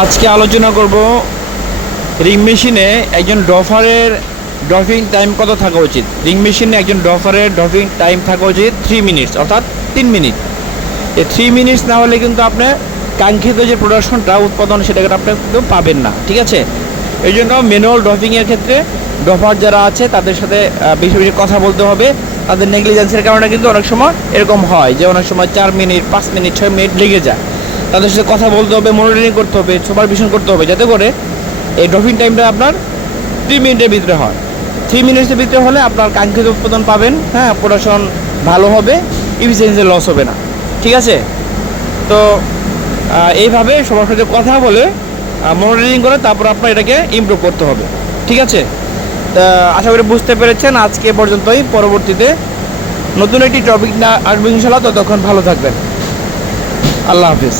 আজকে আলোচনা করব রিং মেশিনে একজন ড্রফারের ড্রপিং টাইম কত থাকা উচিত। রিং মেশিনে একজন ড্রফারের ড্রপিং টাইম থাকা উচিত 3 মিনিটস, অর্থাৎ 3 মিনিট। এই 3 মিনিটস না হলে কিন্তু আপনি কাঙ্ক্ষিত যে প্রোডাকশনটা উৎপাদন সেটাকে আপনি কিন্তু পাবেন না, ঠিক আছে। এই জন্য ম্যানুয়াল ড্রপিংয়ের ক্ষেত্রে ড্রফার যারা আছে তাদের সাথে বেশি বেশি কথা বলতে হবে। তাদের নেগলিজেন্সের কারণে কিন্তু অনেক সময় এরকম হয় যে অনেক সময় 4 মিনিট 5 মিনিট 6 মিনিট লেগে যায়। তাদের সাথে কথা বলতে হবে, মনিটরিং করতে হবে, সুপারভিশন করতে হবে, যাতে করে এই ড্রপিং টাইমটা আপনার 3 মিনিটের ভিতরে হয়। 3 মিনিটের ভিতরে হলে আপনার কাঙ্ক্ষিত উৎপাদন পাবেন, হ্যাঁ, প্রোডাকশন ভালো হবে, এফিসিয়েন্সি লস হবে না, ঠিক আছে। তো এইভাবে সবার সাথে কথা বলে মনিটরিং করে তারপর আপনার এটাকে ইমপ্রুভ করতে হবে, ঠিক আছে। তা আশা করি বুঝতে পেরেছেন। আজকে পর্যন্তই, পরবর্তীতে নতুন একটি টপিক না আসবে ইনশাআল্লাহ। ততক্ষণ ভালো থাকবেন। আল্লাহ হাফিজ।